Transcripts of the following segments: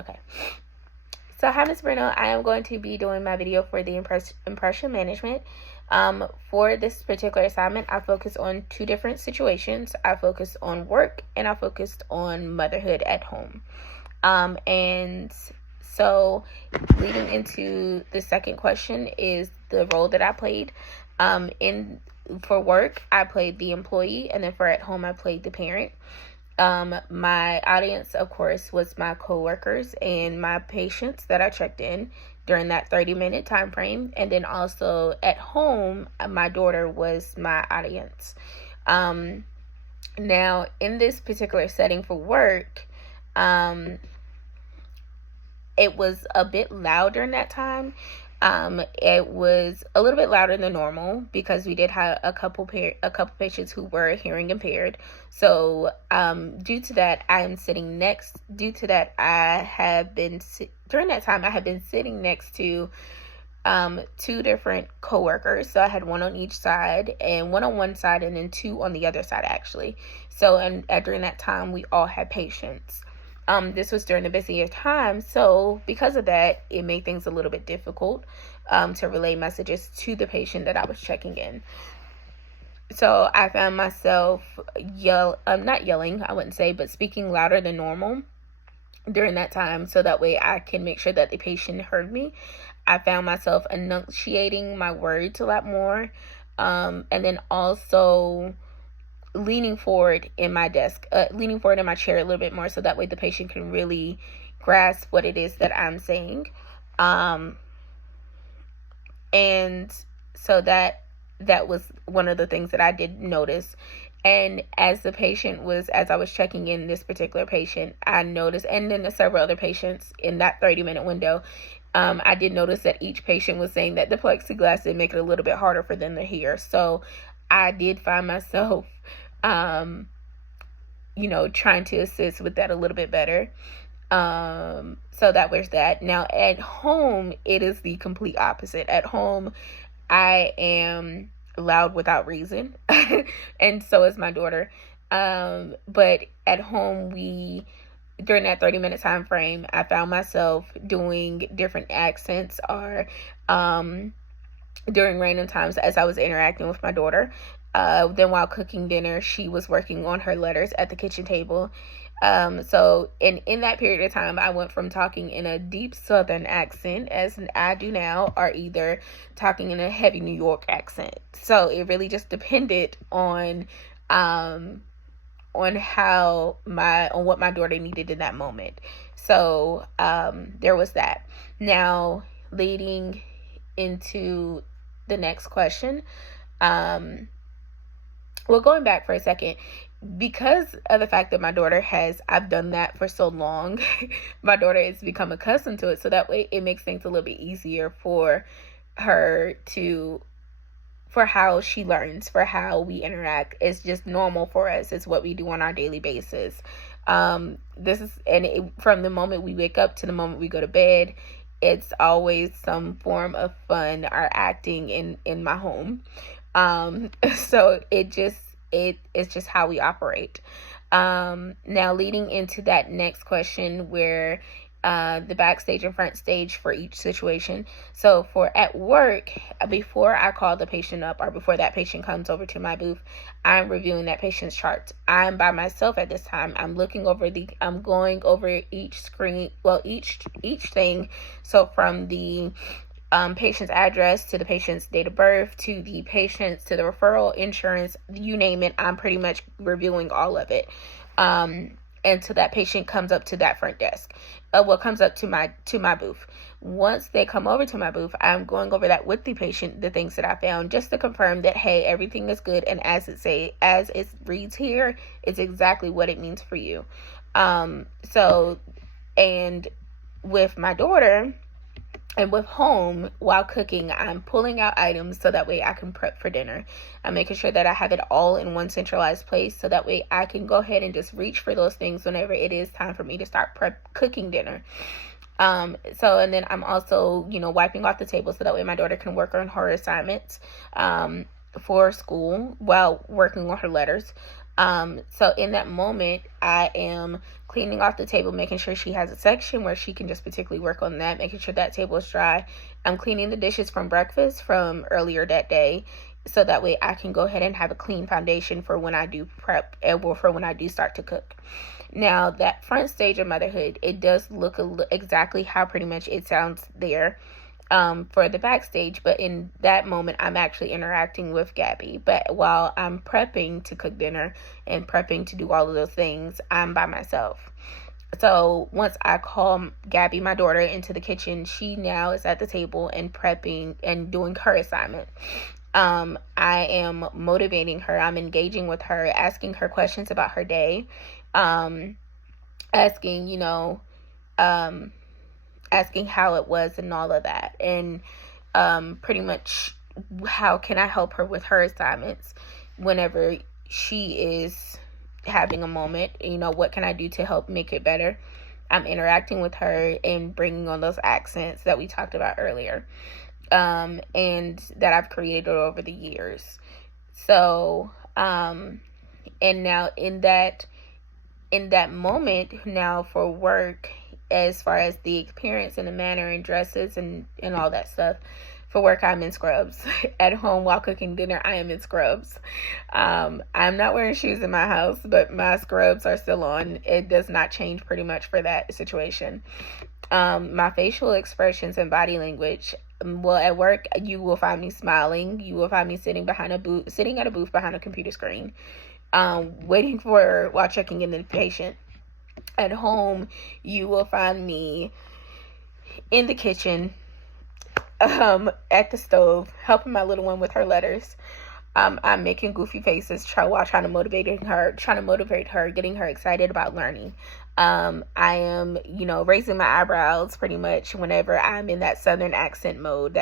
Okay. So hi, Ms. Bruno. I am going to be doing my video for the impression management. For this particular assignment, I focused on two different situations. I focused on work and I focused on motherhood at home. And so leading into the second question is the role that I played. For work, I played the employee, and then for at home, I played the parent. My audience, of course, was my coworkers and my patients that I checked in during that 30-minute time frame. And then also at home, my daughter was my audience. Now, in this particular setting for work, it was a bit loud during that time. It was a little bit louder than normal because we did have a couple patients who were hearing impaired. So due to that, I have been during that time I have been sitting next to two different coworkers. So I had one on each side, and one on one side, and then two on the other side actually. So and during that time, we all had patients. This was during the busier time, so because of that, it made things a little bit difficult to relay messages to the patient that I was checking in. So I found myself not yelling, I wouldn't say, but speaking louder than normal during that time, so that way I can make sure that the patient heard me. I found myself enunciating my words a lot more, and then also leaning forward in my chair a little bit more, so that way the patient can really grasp what it is that I'm saying. And so that was one of the things that I did notice. And as I was checking in this particular patient, I noticed, and then several other patients in that 30-minute window, I did notice that each patient was saying that the plexiglass did make it a little bit harder for them to hear. So I did find myself trying to assist with that a little bit better. So that was that. Now at home, it is the complete opposite. At home, I am loud without reason, and so is my daughter. But at home, during that 30-minute time frame, I found myself doing different accents or during random times as I was interacting with my daughter. Then while cooking dinner, she was working on her letters at the kitchen table. So in that period of time, I went from talking in a deep Southern accent, as I do now, or either talking in a heavy New York accent. So it really just depended on what my daughter needed in that moment. So there was that. Now, leading into the next question, going back for a second, because of the fact that I've done that for so long, my daughter has become accustomed to it. So that way it makes things a little bit easier for her for how she learns, for how we interact. It's just normal for us. It's what we do on our daily basis. From the moment we wake up to the moment we go to bed, it's always some form of fun or acting in my home. So it's just how we operate. Now leading into that next question, where the backstage and front stage for each situation. So for at work, before I call the patient up or before that patient comes over to my booth, I'm reviewing that patient's charts. I'm by myself at this time. I'm going over each screen, each thing. So from the patient's address to the patient's date of birth to the patient's to the referral, insurance, you name it, I'm pretty much reviewing all of it. Until that patient comes up to that front desk. Comes up to my booth. Once they come over to my booth, I'm going over that with the patient, the things that I found, just to confirm that, hey, everything is good, and as it reads here, it's exactly what it means for you. And with my daughter and with home, while cooking, I'm pulling out items so that way I can prep for dinner. I'm making sure that I have it all in one centralized place, so that way I can go ahead and just reach for those things whenever it is time for me to start cooking dinner. And then I'm also, wiping off the table so that way my daughter can work on her assignments for school while working on her letters. So in that moment, I am cleaning off the table, making sure she has a section where she can just particularly work on that, making sure that table is dry. I'm cleaning the dishes from breakfast from earlier that day, so that way I can go ahead and have a clean foundation for when I do prep, or for when I do start to cook. Now, that front stage of motherhood, it does look exactly how pretty much it sounds there. For the backstage, but in that moment, I'm actually interacting with Gabby. But while I'm prepping to cook dinner and prepping to do all of those things, I'm by myself. So once I call Gabby, my daughter, into the kitchen, she now is at the table and prepping and doing her assignment. I am motivating her. I'm engaging with her, asking her questions about her day, asking, asking how it was and all of that, and pretty much how can I help her with her assignments whenever she is having a moment. What can I do to help make it better? I'm interacting with her and bringing on those accents that we talked about earlier, and that I've created over the years. So and now in that moment, now for work, as far as the appearance and the manner and dresses and all that stuff, for work, I'm in scrubs. At home, while cooking dinner, I am in scrubs. I'm not wearing shoes in my house, but my scrubs are still on. It does not change pretty much for that situation. My facial expressions and body language. Well, at work, you will find me smiling. You will find me sitting at a booth behind a computer screen, waiting while checking in the patient. At home, you will find me in the kitchen, at the stove, helping my little one with her letters. I'm making goofy faces while trying to motivate her, getting her excited about learning. I am, raising my eyebrows pretty much whenever I'm in that southern accent mode,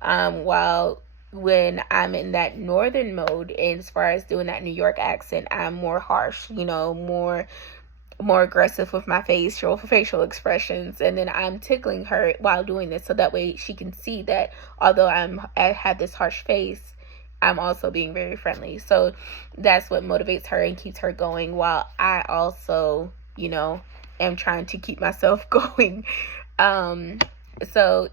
while when I'm in that northern mode, and as far as doing that New York accent, I'm more harsh, more aggressive with my facial expressions, and then I'm tickling her while doing this, so that way she can see that although I have this harsh face, I'm also being very friendly. So that's what motivates her and keeps her going, while I also, am trying to keep myself going. So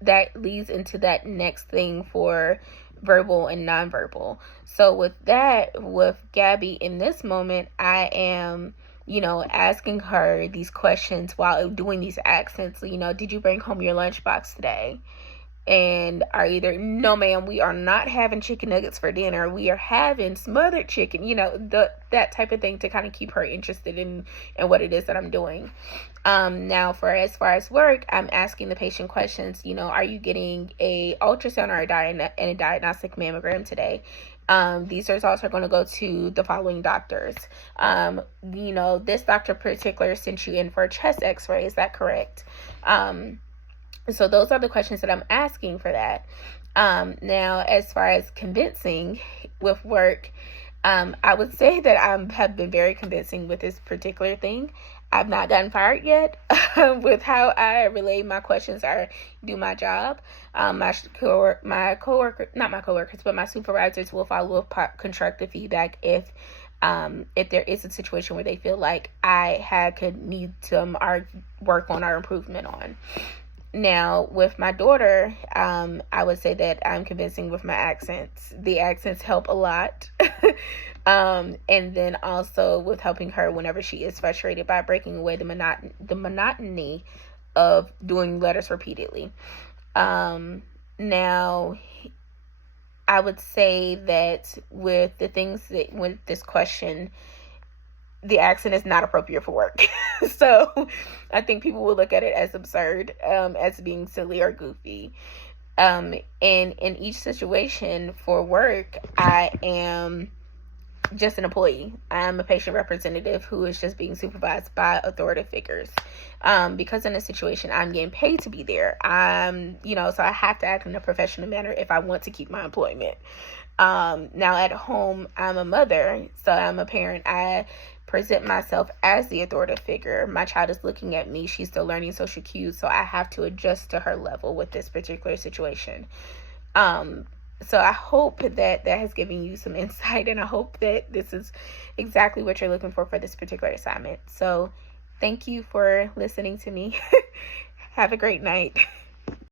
that leads into that next thing for verbal and nonverbal. So with Gabby, in this moment, I am asking her these questions while doing these accents. Did you bring home your lunchbox today? And are either, no ma'am, we are not having chicken nuggets for dinner. We are having smothered chicken, that type of thing, to kind of keep her interested in what it is that I'm doing. Now as far as work, I'm asking the patient questions. Are you getting a ultrasound or a diagnostic mammogram today? These results are going to go to the following doctors. This doctor particular sent you in for a chest x-ray. Is that correct? So those are the questions that I'm asking for that. Now, as far as convincing with work, I would say that I have been very convincing with this particular thing. I've not gotten fired yet with how I relay my questions or do my job. My supervisors will follow up constructive feedback if there is a situation where they feel like I could need some work on or improvement on. Now, with my daughter, I would say that I'm convincing with my accents. The accents help a lot. And then also with helping her whenever she is frustrated, by breaking away the monotony of doing letters repeatedly. Now, I would say that with this question, the accent is not appropriate for work. So I think people will look at it as absurd, as being silly or goofy. And in each situation for work, I am just an employee. I'm a patient representative who is just being supervised by authoritative figures. Because in a situation, I'm getting paid to be there. So I have to act in a professional manner if I want to keep my employment. Now at home, I'm a mother, so I'm a parent. I present myself as the authoritative figure. My child is looking at me. She's still learning social cues, so I have to adjust to her level with this particular situation. So I hope that that has given you some insight, and I hope that this is exactly what you're looking for this particular assignment. So thank you for listening to me. Have a great night.